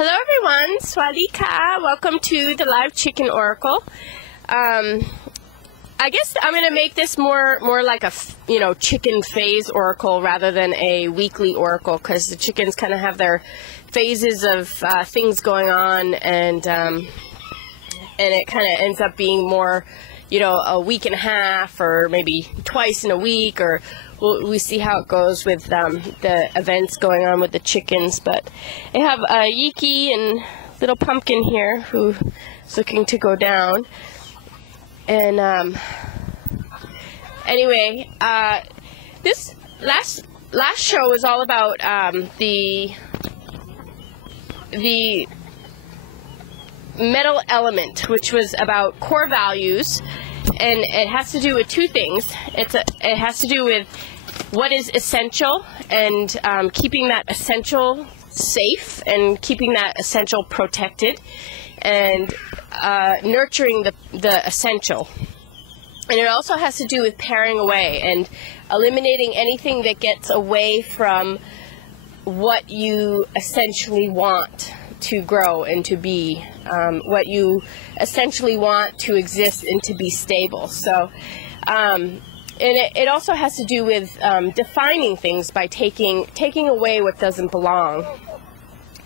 Hello everyone, Swadika. Welcome to the Live Chicken Oracle. I guess I'm going to make this more like a, chicken phase oracle rather than a weekly oracle, because the chickens kind of have their phases of things going on, and it kind of ends up being more, a week and a half, or maybe twice in a week, or we see how it goes with the events going on with the chickens. But I have Yiki and little Pumpkin here who is looking to go down. And anyway, this last show was all about the metal element, which was about core values, and it has to do with two things. It has to do with what is essential, and keeping that essential safe, and keeping that essential protected, and nurturing the essential. And it also has to do with paring away and eliminating anything that gets away from what you essentially want to grow and to be, what you essentially want to exist and to be stable. So, and it also has to do with defining things by taking away what doesn't belong,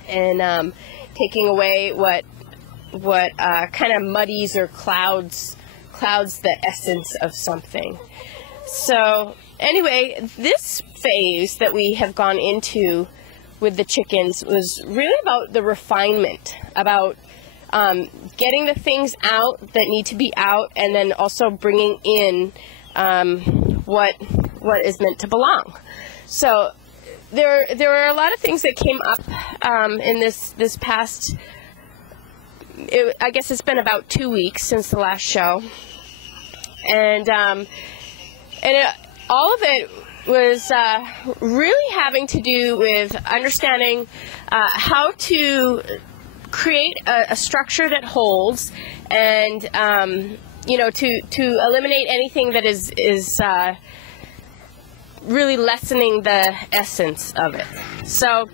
and taking away what kind of muddies or clouds the essence of something. So anyway, this phase that we have gone into with the chickens was really about the refinement, about getting the things out that need to be out, and then also bringing in what is meant to belong. So there were a lot of things that came up in this past, I guess it's been about 2 weeks since the last show, and all of it was really having to do with understanding how to create a structure that holds, and to eliminate anything that is really lessening the essence of it. So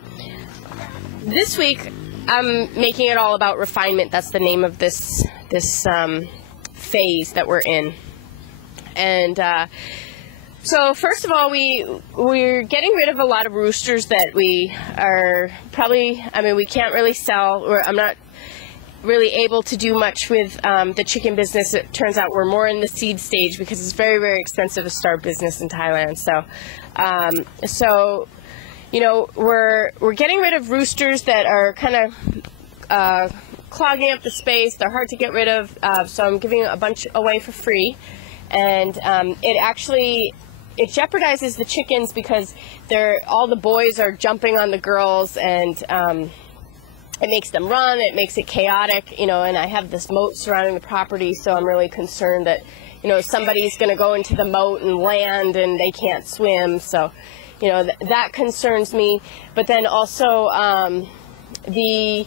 this week I'm making it all about refinement. That's the name of this phase that we're in. And so first of all, we're getting rid of a lot of roosters that we are probably, we can't really sell, or I'm not really able to do much with the chicken business. It turns out we're more in the seed stage because it's very, very expensive to start business in Thailand. So we're getting rid of roosters that are kind of clogging up the space. They're hard to get rid of, so I'm giving a bunch away for free. And it jeopardizes the chickens because all the boys are jumping on the girls, and it makes them run. It makes it chaotic, and I have this moat surrounding the property, so I'm really concerned that somebody's going to go into the moat and land and they can't swim. So that concerns me. But then also the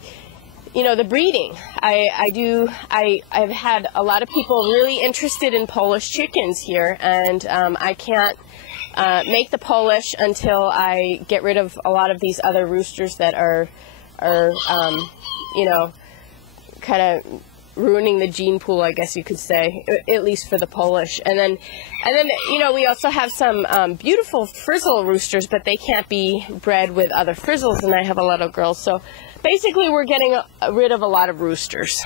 breeding. I've had a lot of people really interested in Polish chickens here, and I can't make the Polish until I get rid of a lot of these other roosters that are kind of ruining the gene pool, I guess you could say, at least for the Polish. And then we also have some beautiful frizzle roosters, but they can't be bred with other frizzles, and I have a lot of girls. So basically we're getting rid of a lot of roosters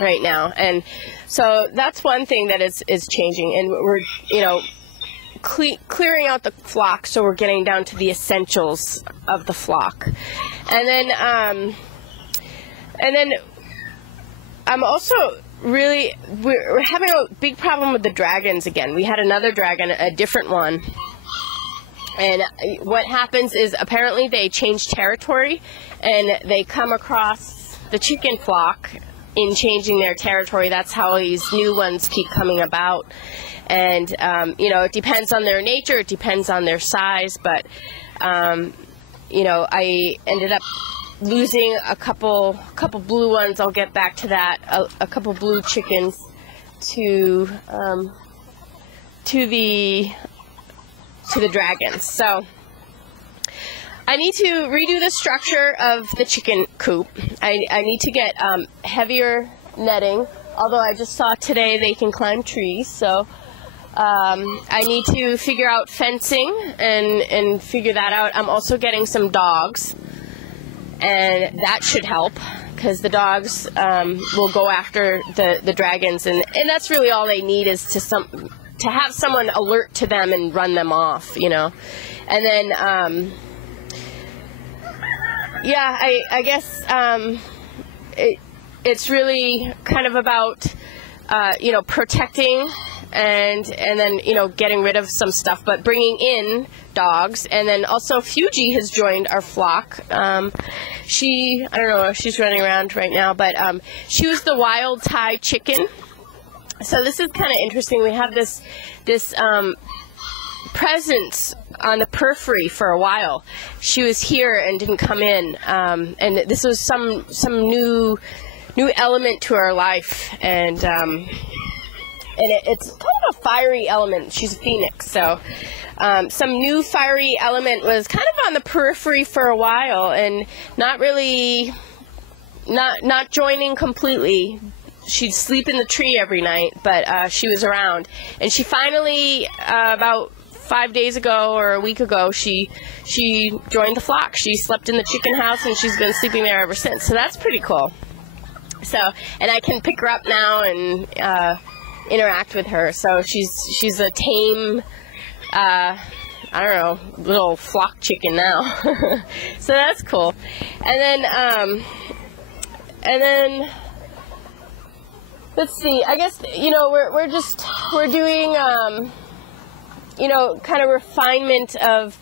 right now. And so that's one thing that is changing, and we're clearing out the flock, so we're getting down to the essentials of the flock. And then I'm also we're having a big problem with the dragons again. We had another dragon, a different one. And what happens is apparently they change territory, and they come across the chicken flock in changing their territory. That's how these new ones keep coming about. And, it depends on their nature. It depends on their size. But, I ended up losing a couple blue ones. I'll get back to that. A couple blue chickens to the dragons. So I need to redo the structure of the chicken coop. I need to get heavier netting, although I just saw today they can climb trees, so I need to figure out fencing and figure that out. I'm also getting some dogs, and that should help, because the dogs will go after the dragons, and that's really all they need, is to have someone alert to them and run them off, you know. And then yeah, I guess it's really kind of about you know, protecting and then, you know, getting rid of some stuff, but bringing in dogs. And then also Fuji has joined our flock. I don't know if she's running around right now, but she was the wild Thai chicken. So this is kind of interesting. We have this presence on the periphery for a while. She was here and didn't come in, and this was some new element to our life, and it's kind of a fiery element. She's a phoenix, so some new fiery element was kind of on the periphery for a while, and not really, not joining completely. She'd sleep in the tree every night, but she was around, and she finally about 5 days ago or a week ago, she joined the flock. She slept in the chicken house, and she's been sleeping there ever since. So that's pretty cool. So, and I can pick her up now and interact with her. So she's a tame, I don't know, little flock chicken now. So that's cool. And then let's see. I guess, you know, we're doing you know, kind of refinement of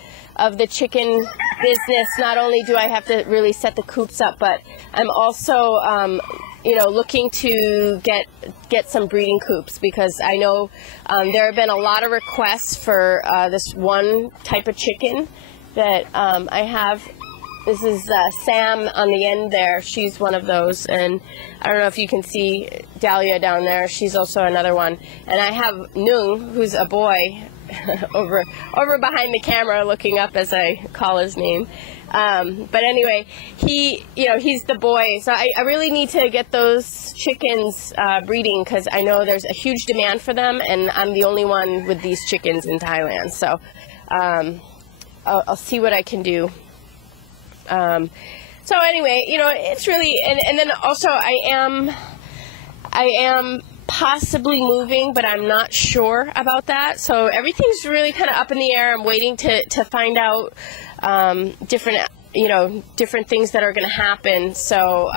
the chicken business. Not only do I have to really set the coops up, but I'm also you know, looking to get some breeding coops, because I know there have been a lot of requests for this one type of chicken that I have. This is Sam on the end there. She's one of those, and I don't know if you can see Dahlia down there. She's also another one. And I have Nung, who's a boy, over behind the camera, looking up as I call his name. But anyway, he's the boy. So I really need to get those chickens breeding, because I know there's a huge demand for them, and I'm the only one with these chickens in Thailand. So I'll see what I can do. So anyway, you know, it's really, and then also I am possibly moving, but I'm not sure about that. So everything's really kind of up in the air. I'm waiting to find out different things that are going to happen. So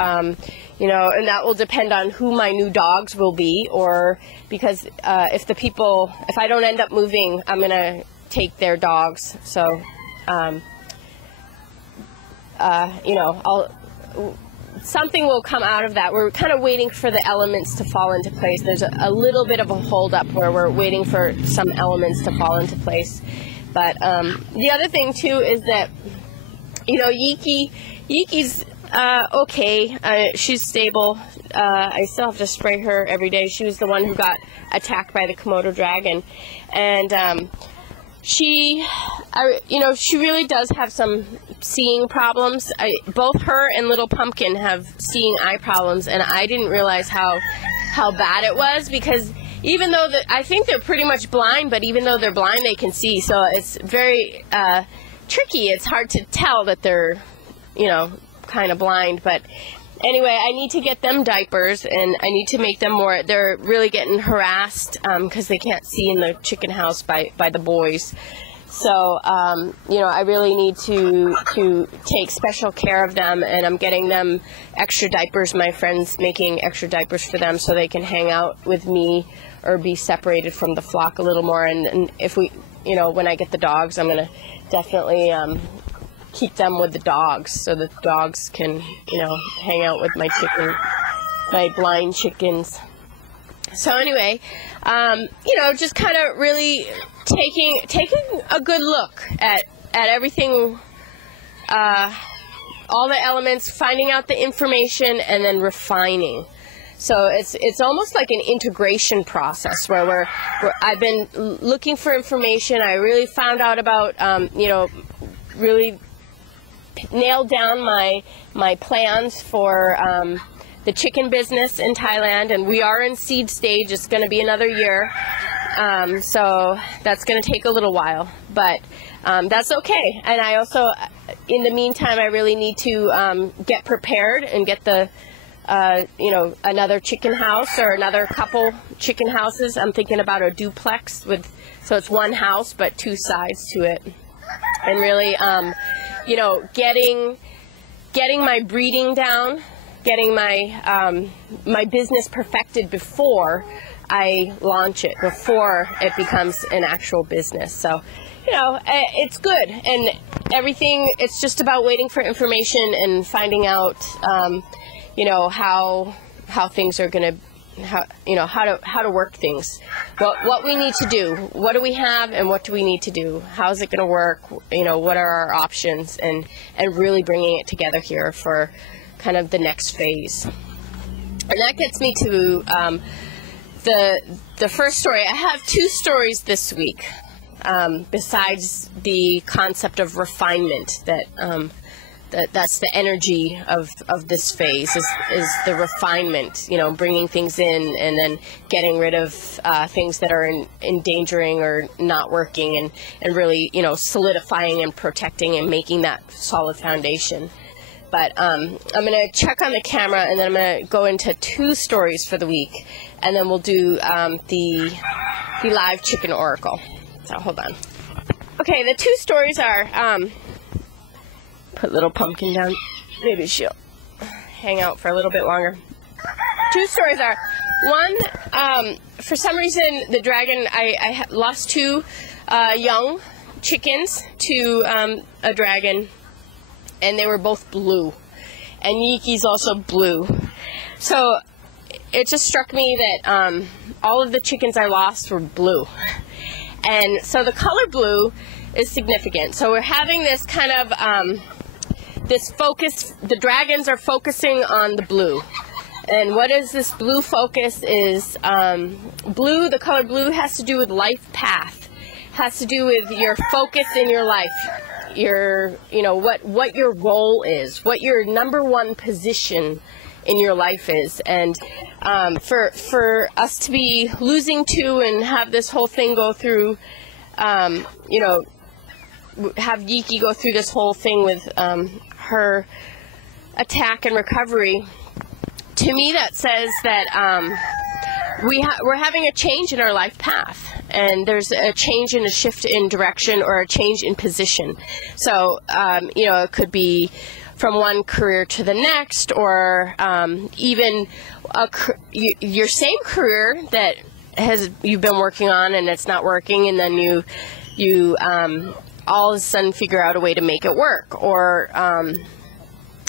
you know, and that will depend on who my new dogs will be, or because if I don't end up moving, I'm going to take their dogs. So you know, something will come out of that. We're kind of waiting for the elements to fall into place. There's a little bit of a hold up where we're waiting for some elements to fall into place. But the other thing too is that, you know, Yiki's okay. She's stable. I still have to spray her every day. She was the one who got attacked by the Komodo dragon, and she really does have some seeing problems. Both her and Little Pumpkin have seeing eye problems, and I didn't realize how bad it was, because even though I think they're pretty much blind, but even though they're blind, they can see. So it's very tricky. It's hard to tell that they're, you know, kind of blind. But anyway, I need to get them diapers, and I need to make them more. They're really getting harassed because they can't see in the chicken house by the boys. So, you know, I really need to take special care of them, and I'm getting them extra diapers. My friend's making extra diapers for them so they can hang out with me or be separated from the flock a little more. And if we, you know, when I get the dogs, I'm going to definitely keep them with the dogs so that the dogs can, you know, hang out with my blind chickens. So anyway, you know, just kind of really taking a good look at everything, all the elements, finding out the information, and then refining. So it's almost like an integration process where I've been looking for information. I really found out about, you know, really nailed down my plans for the chicken business in Thailand, and we are in seed stage. It's going to be another year, so that's going to take a little while, but that's okay. And I also, in the meantime, I really need to get prepared and get the another chicken house or another couple chicken houses. I'm thinking about a duplex so it's one house but two sides to it, and really getting my breeding down, getting my my business perfected before I launch it, before it becomes an actual business. So it's good, and everything, it's just about waiting for information and finding out how things are going to, how to work things, what we need to do, what do we have and what do we need to do, how is it going to work, what are our options, and really bringing it together here for kind of the next phase. And that gets me to the first story. I have two stories this week, besides the concept of refinement, that's the energy of this phase, is the refinement, bringing things in and then getting rid of things that are endangering or not working, and really, solidifying and protecting and making that solid foundation. But I'm going to check on the camera, and then I'm going to go into two stories for the week, and then we'll do the live chicken oracle. So hold on. Okay, the two stories are, put little pumpkin down, maybe she'll hang out for a little bit longer. Two stories are, one, for some reason the dragon, I lost two young chickens to a dragon, and they were both blue, and Yiki's also blue. So it just struck me that all of the chickens I lost were blue, and so the color blue is significant. So we're having this kind of this focus. The dragons are focusing on the blue, and what is this blue focus is blue. The color blue has to do with life path, has to do with your focus in your life, your what your role is, what your number one position in your life is. And for us to be losing two and have this whole thing go through, have Yiki go through this whole thing with her attack and recovery, to me that says that we're having a change in our life path, and there's a change in a shift in direction or a change in position. So it could be from one career to the next, or even your same career that you've been working on and it's not working, and then you all of a sudden figure out a way to make it work. Or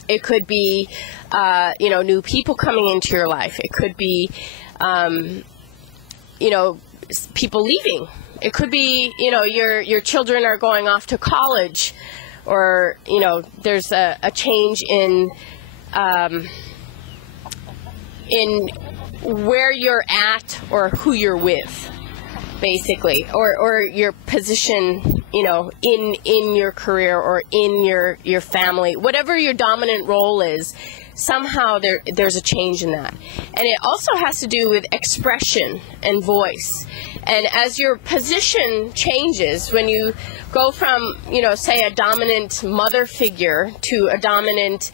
it could be new people coming into your life. It could be people leaving. It could be your children are going off to college, or there's a change in where you're at or who you're with, basically, or your position in your career or in your family, whatever your dominant role is. Somehow there's a change in that. And it also has to do with expression and voice. And as your position changes, when you go from, say, a dominant mother figure to a dominant,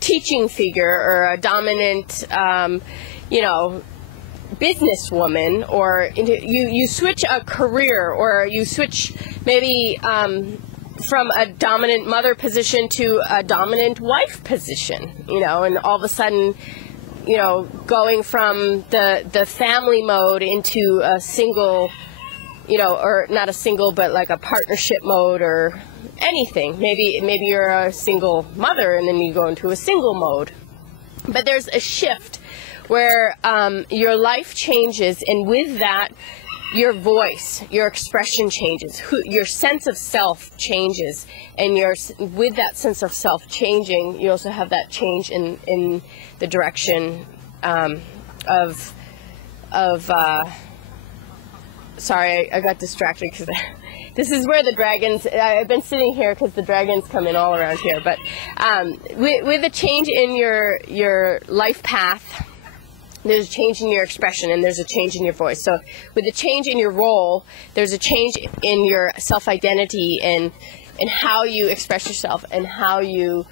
teaching figure, or a dominant, businesswoman, or you switch a career, or you switch maybe from a dominant mother position to a dominant wife position, and all of a sudden, going from the family mode into a single, or not a single, but like a partnership mode, or anything. Maybe you're a single mother and then you go into a single mode. But there's a shift where your life changes, and with that, your voice, your expression changes, your sense of self changes, and with that sense of self changing, you also have that change in the direction sorry, I got distracted because this is where the dragons, I've been sitting here because the dragons come in all around here, but with a change in your life path, there's a change in your expression and there's a change in your voice. So with a change in your role, there's a change in your self-identity and how you express yourself and how you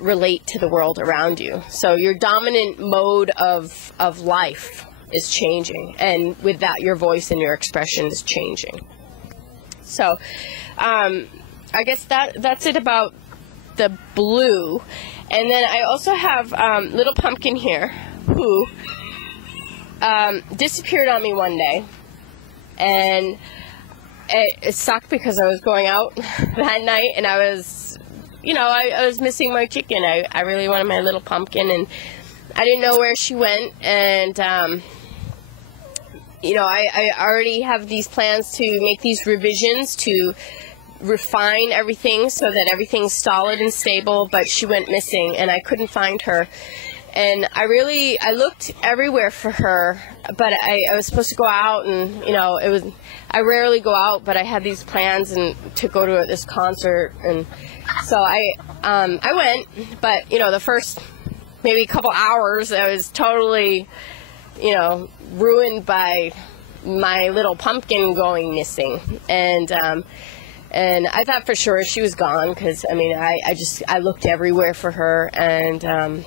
relate to the world around you. So your dominant mode of life is changing, and with that your voice and your expression is changing. So I guess that's it about the blue. And then I also have Little Pumpkin here, who disappeared on me one day, and it sucked because I was going out that night and I was, I was missing my chicken. I really wanted my Little Pumpkin, and I didn't know where she went, and I already have these plans to make these revisions to refine everything so that everything's solid and stable, but she went missing and I couldn't find her. And I looked everywhere for her, but I was supposed to go out, and I rarely go out, but I had these plans and to go to this concert, and so I went, but the first maybe a couple hours I was totally ruined by my Little Pumpkin going missing, and I thought for sure she was gone, because I looked everywhere for her and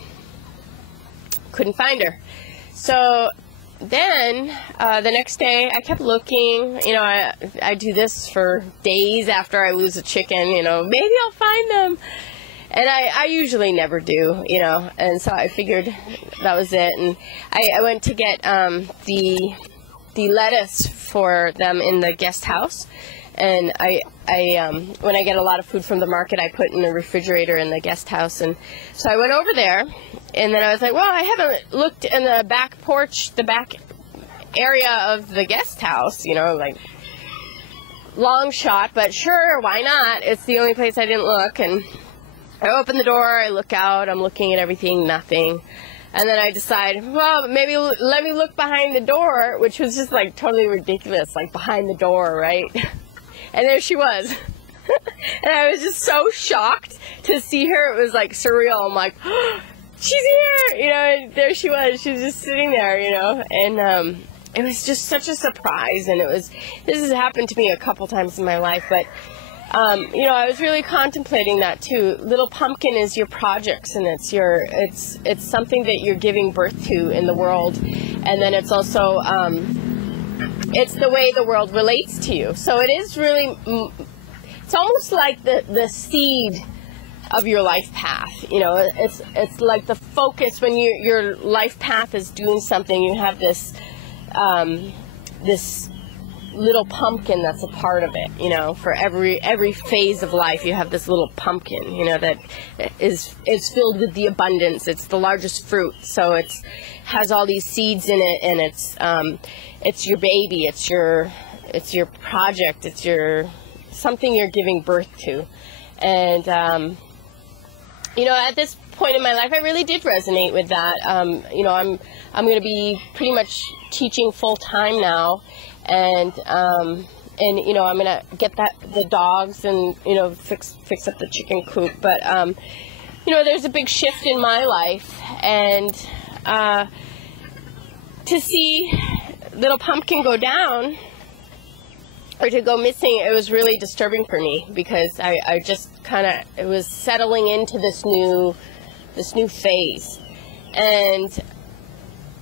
couldn't find her. So then the next day I kept looking. I do this for days after I lose a chicken. Maybe I'll find them, and I usually never do. And so I figured that was it. And I went to get the lettuce for them in the guest house. And when I get a lot of food from the market, I put in the refrigerator in the guest house. And so I went over there, and then I was like, well, I haven't looked in the back porch, the back area of the guest house, like long shot, but sure, why not? It's the only place I didn't look. And I open the door, I look out, I'm looking at everything, nothing. And then I decide, well, maybe let me look behind the door, which was just like totally ridiculous, like behind the door, right? And there she was. And I was just so shocked to see her. It was like surreal. I'm like, oh, she's here, and there she was. She was just sitting there, and it was just such a surprise. And this has happened to me a couple times in my life, but I was really contemplating that too. Little Pumpkin is your projects, and it's something that you're giving birth to in the world, and then it's also it's the way the world relates to you. So it is really, it's almost like the seed of your life path. It's like the focus when your life path is doing something. You have this this little pumpkin that's a part of it. For every phase of life, you have this little pumpkin. That is filled with the abundance. It's the largest fruit, so has all these seeds in it, and it's your baby. It's your project. It's something you're giving birth to, and at this point in my life, I really did resonate with that. I'm going to be pretty much teaching full time now, and I'm going to get the dogs and fix up the chicken coop. But there's a big shift in my life, and to see Little Pumpkin go down or to go missing, it was really disturbing for me, because I just it was settling into this new phase, and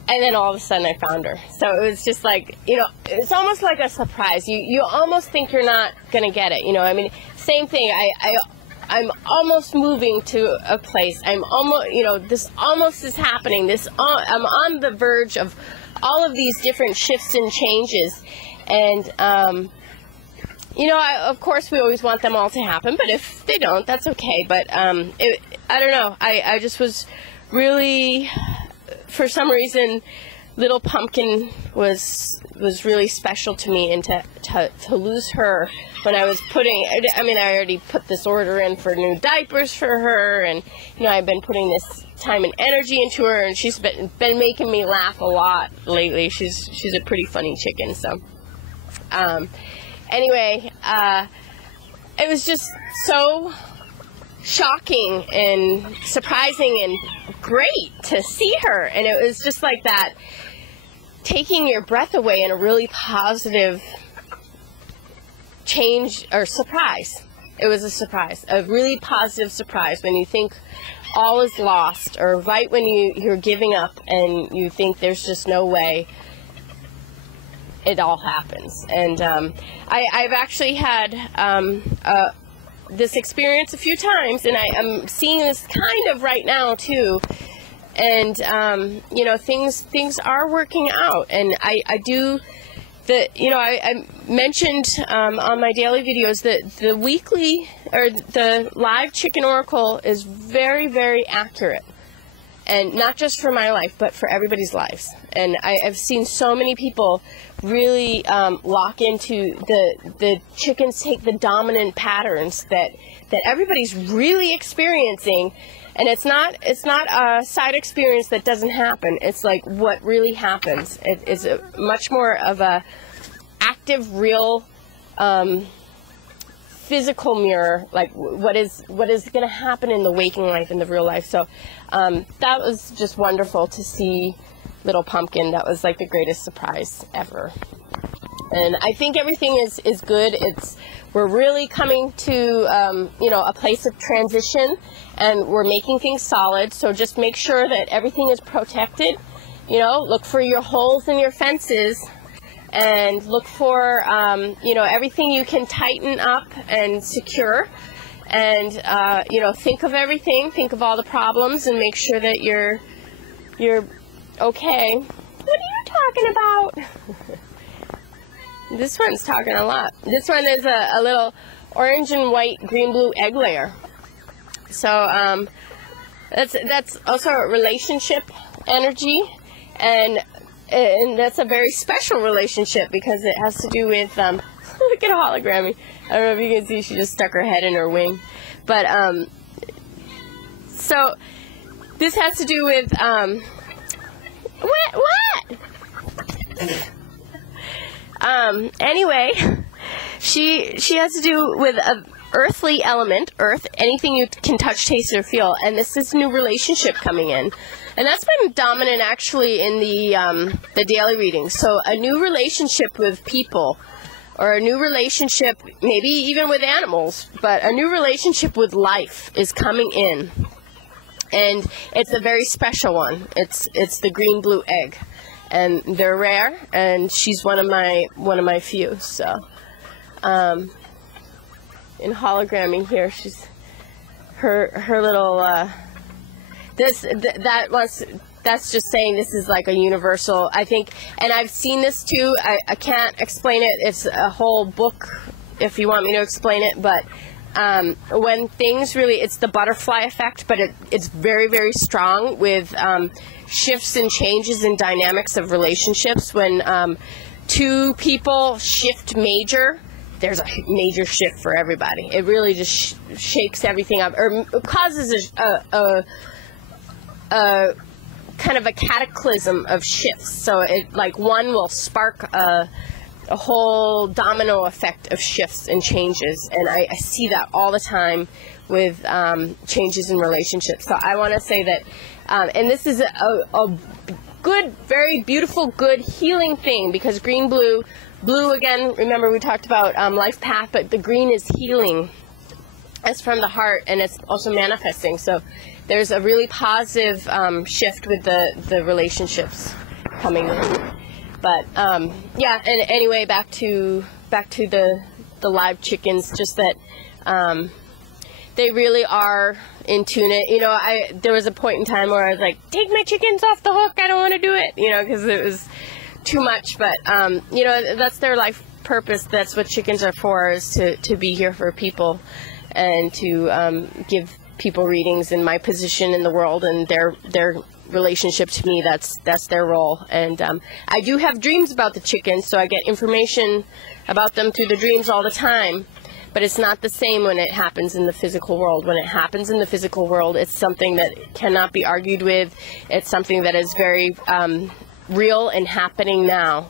then all of a sudden I found her. So it was just like, it's almost like a surprise. You almost think you're not gonna get it. Same thing. I'm almost moving to a place. I'm almost, this almost is happening. I'm on the verge of all of these different shifts and changes, and of course we always want them all to happen, but if they don't, that's okay. But I don't know, I just was really, for some reason, Little Pumpkin was really special to me, and to lose her when I was I already put this order in for new diapers for her, and I've been putting this time and energy into her, and she's been making me laugh a lot lately. She's a pretty funny chicken. So anyway, it was just so shocking and surprising and great to see her. And it was just like that, taking your breath away in a really positive change or surprise. It was a surprise, a really positive surprise when you think all is lost, or right when you're giving up and you think there's just no way, it all happens. And I've actually had this experience a few times, and I'm seeing this kind of right now too. And you know, things are working out, and I do. I mentioned on my daily videos that the weekly or the live chicken oracle is very, very accurate, and not just for my life, but for everybody's lives. And I've seen so many people really lock into the chickens take the dominant patterns that everybody's really experiencing. And it's not a side experience that doesn't happen. It's like what really happens. It is a much more of a active, real, physical mirror, like what is going to happen in the waking life, in the real life. So that was just wonderful to see Little Pumpkin. That was like the greatest surprise ever. And I think everything is good. We're really coming to a place of transition, and we're making things solid. So just make sure that everything is protected. Look for your holes in your fences, and look for everything you can tighten up and secure. And think of everything. Think of all the problems, and make sure that you're okay. What are you talking about? This one's talking a lot. This one is a little orange and white green blue egg layer. So that's also a relationship energy, and that's a very special relationship because it has to do with look at Hologrammy. I don't know if you can see, she just stuck her head in her wing. But so this has to do with what? Anyway, she has to do with a earthly element, earth, anything you can touch, taste, or feel, and this is new relationship coming in, and that's been dominant actually in the daily readings. So a new relationship with people, or a new relationship, maybe even with animals, but a new relationship with life is coming in, and it's a very special one. It's the green blue egg. And they're rare, and she's one of my few. So, in Hologrammy here, she's her little that's just saying this is like a universal, I think. And I've seen this too. I can't explain it. It's a whole book if you want me to explain it. But when things really, it's the butterfly effect, but it's very, very strong with shifts and changes in dynamics of relationships. When two people shift major, there's a major shift for everybody. It really just shakes everything up, or causes a kind of a cataclysm of shifts. So it, like, one will spark a whole domino effect of shifts and changes, and I see that all the time with changes in relationships. So I want to say that, and this is a good, very beautiful, good healing thing, because green, blue, again, remember we talked about life path, but the green is healing. It's from the heart, and it's also manifesting. So there's a really positive shift with the relationships coming in. But yeah, and anyway, back to the live chickens, just that they really are in tune. There was a point in time where I was like, take my chickens off the hook, I don't want to do it, because it was too much. But that's their life purpose. That's what chickens are for, is to be here for people, and to give people readings in my position in the world, and their relationship to me. That's their role. And I do have dreams about the chickens, so I get information about them through the dreams all the time, but it's not the same when it happens in the physical world. When it happens in the physical world, it's something that cannot be argued with. It's something that is very real and happening now.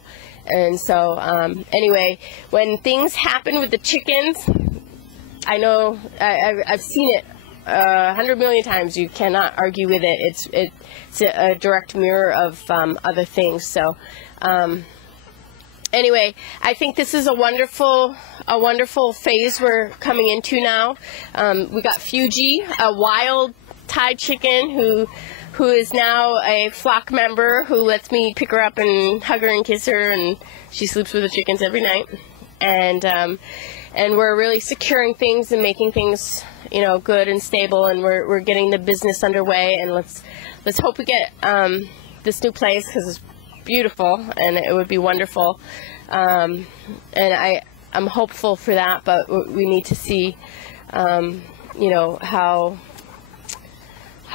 And so anyway, when things happen with the chickens, I know I've seen it 100 million times. You cannot argue with it. It's a direct mirror of other things. So anyway, I think this is a wonderful phase we're coming into now. We got Fuji, a wild Thai chicken who is now a flock member, who lets me pick her up and hug her and kiss her, and she sleeps with the chickens every night. And we're really securing things and making things, you know, good and stable, and we're getting the business underway. And let's hope we get this new place, because it's beautiful and it would be wonderful. And I'm hopeful for that, but we need to see, you know, how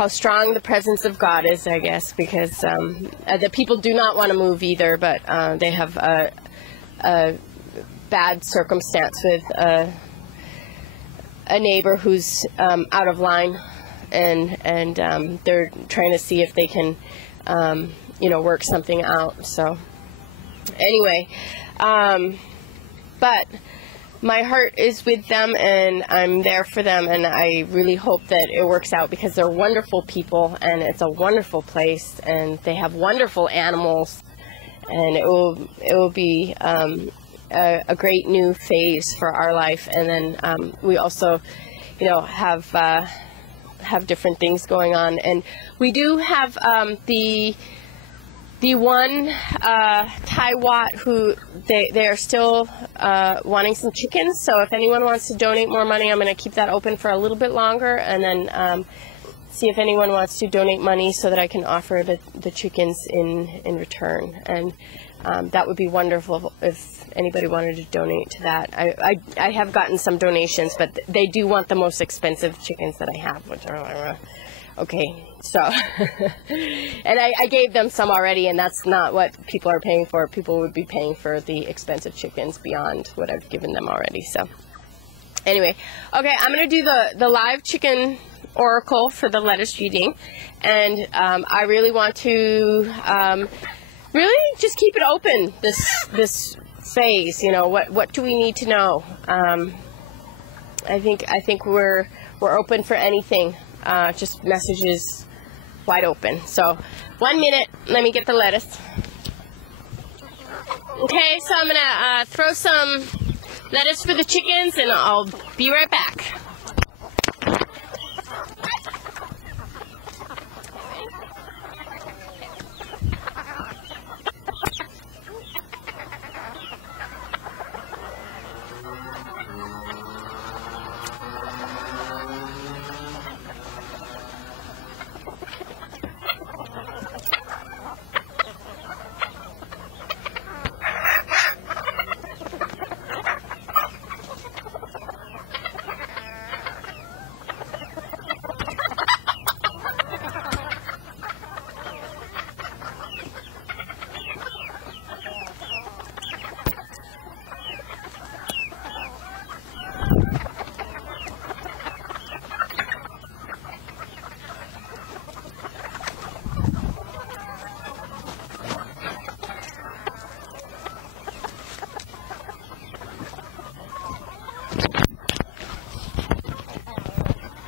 strong the presence of God is, I guess, because the people do not want to move either, but they have a bad circumstance with a neighbor who's out of line, and they're trying to see if they can, you know, work something out. So anyway, but my heart is with them, and I'm there for them, and I really hope that it works out, because they're wonderful people, and it's a wonderful place, and they have wonderful animals, and it will be a great new phase for our life. And then we also, you know, have different things going on, and we do have the one Thai Wat who they are still wanting some chickens. So if anyone wants to donate more money, I'm going to keep that open for a little bit longer, and then see if anyone wants to donate money so that I can offer the chickens in return. And that would be wonderful if anybody wanted to donate to that. I have gotten some donations, but they do want the most expensive chickens that I have, which are okay. So, and I gave them some already, and that's not what people are paying for. People would be paying for the expensive chickens beyond what I've given them already. So anyway, okay, I'm going to do the live chicken oracle for the lettuce reading, and I really want to really just keep it open this phase. You know, what do we need to know? I think we're open for anything. Just messages wide open. So 1 minute, let me get the lettuce. Okay, so I'm gonna throw some lettuce for the chickens, and I'll be right back.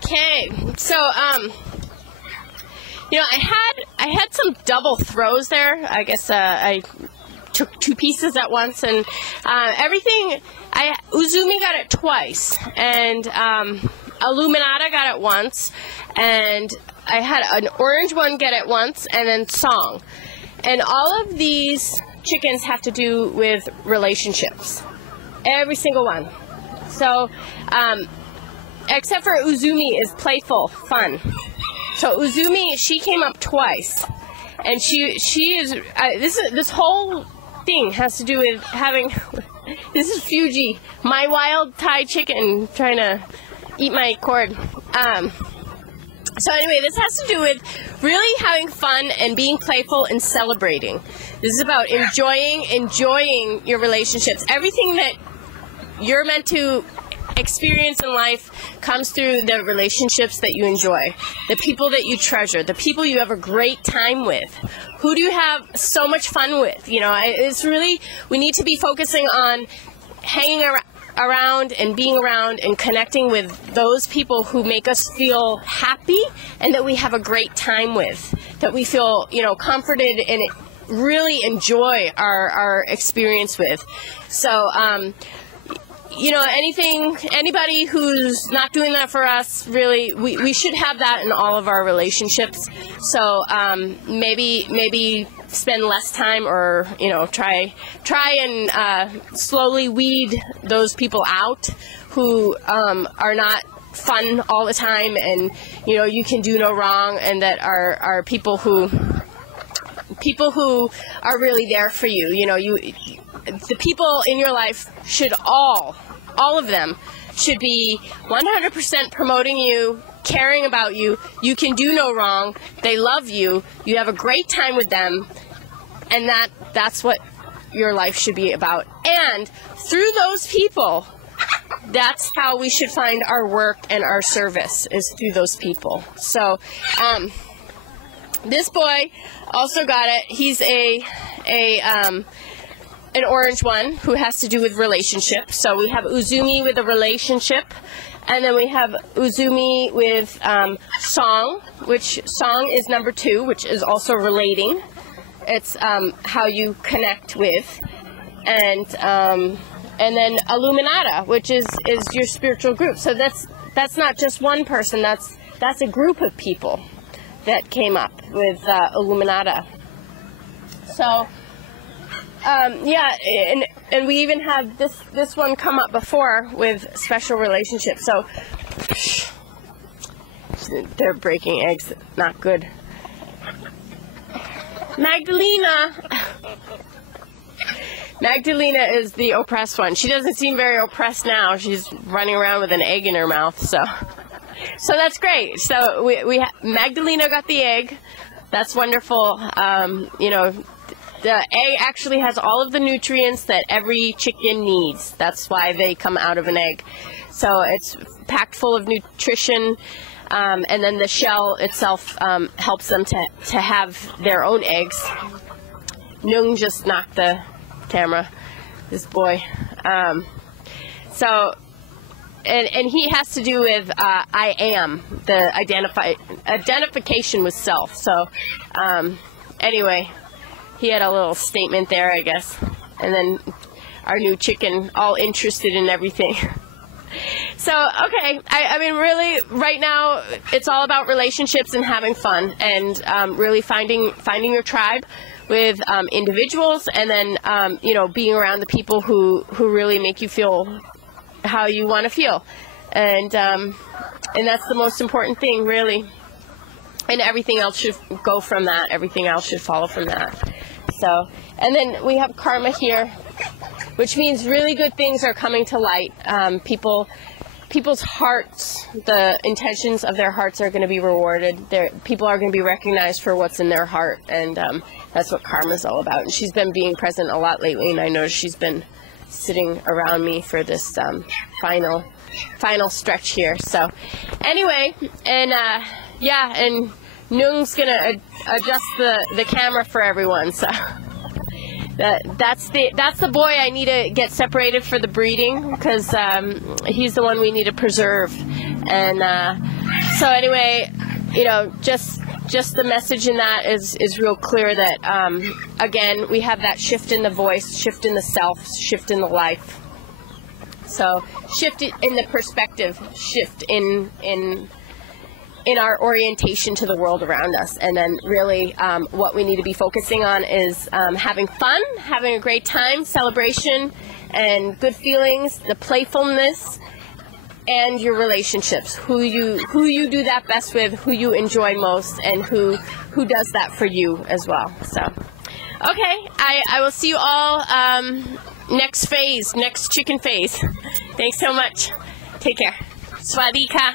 Okay, so you know, I had some double throws there. I guess I took 2 pieces at once, and everything. Uzumi got it twice, and Illuminata got it once, and I had an orange one get it once, and then Song. And all of these chickens have to do with relationships. Every single one. So, except for Uzumi is playful, fun. So Uzumi, she came up twice, and she is this whole thing has to do with having. This is Fuji, my wild Thai chicken, trying to eat my cord. So anyway, this has to do with really having fun and being playful and celebrating. This is about enjoying your relationships. Everything that you're meant to experience in life comes through the relationships that you enjoy, the people that you treasure, the people you have a great time with. Who do you have so much fun with? You know, it's really, we need to be focusing on hanging around and being around and connecting with those people who make us feel happy and that we have a great time with, that we feel, you know, comforted and really enjoy our experience with. So, you know, anybody who's not doing that for us, really, we should have that in all of our relationships. So maybe spend less time, or, you know, try and slowly weed those people out who are not fun all the time, and, you know, you can do no wrong, and that are people who are really there for you. You know, the people in your life should all of them should be 100% promoting you, caring about you. You can do no wrong. They love you. You have a great time with them, and that's what your life should be about. And through those people, that's how we should find our work and our service, is through those people. So this boy also got it. He's an orange one who has to do with relationships. So we have Uzumi with a relationship, and then we have Uzumi with song, which song is number 2, which is also relating. It's how you connect with, and then Illuminata, which is your spiritual group. So that's not just one person. That's a group of people that came up with Illuminata. So. Yeah, and we even have this one come up before with special relationships. So they're breaking eggs, not good. Magdalena is the oppressed one. She doesn't seem very oppressed now. She's running around with an egg in her mouth. So that's great. So we Magdalena got the egg. That's wonderful. You know. The egg actually has all of the nutrients that every chicken needs. That's why they come out of an egg. So it's packed full of nutrition, and then the shell itself helps them to have their own eggs. Nung just knocked the camera, this boy. So, and he has to do with I am, the identification with self. So, anyway. He had a little statement there, I guess. And then our new chicken, all interested in everything. So, okay, I mean, really, right now, it's all about relationships and having fun, and really finding your tribe with individuals, and then, you know, being around the people who really make you feel how you want to feel. And that's the most important thing, really. And everything else should go from that. Everything else should follow from that. So, and then we have karma here, which means really good things are coming to light. People's hearts, the intentions of their hearts are going to be rewarded. People are going to be recognized for what's in their heart, and that's what karma is all about. And she's been being present a lot lately, and I know she's been sitting around me for this final stretch here. So, anyway, and yeah, and Nung's gonna adjust the camera for everyone. So that's the boy I need to get separated for the breeding, because he's the one we need to preserve. And so anyway, you know, just the message in that is real clear that again, we have that shift in the voice, shift in the self, shift in the life. So shift in the perspective, shift in our orientation to the world around us. And then really what we need to be focusing on is having fun, having a great time, celebration, and good feelings, the playfulness, and your relationships, who you do that best with, who you enjoy most, and who does that for you as well. So, okay, I will see you all next chicken phase. Thanks so much. Take care. Swadee ka.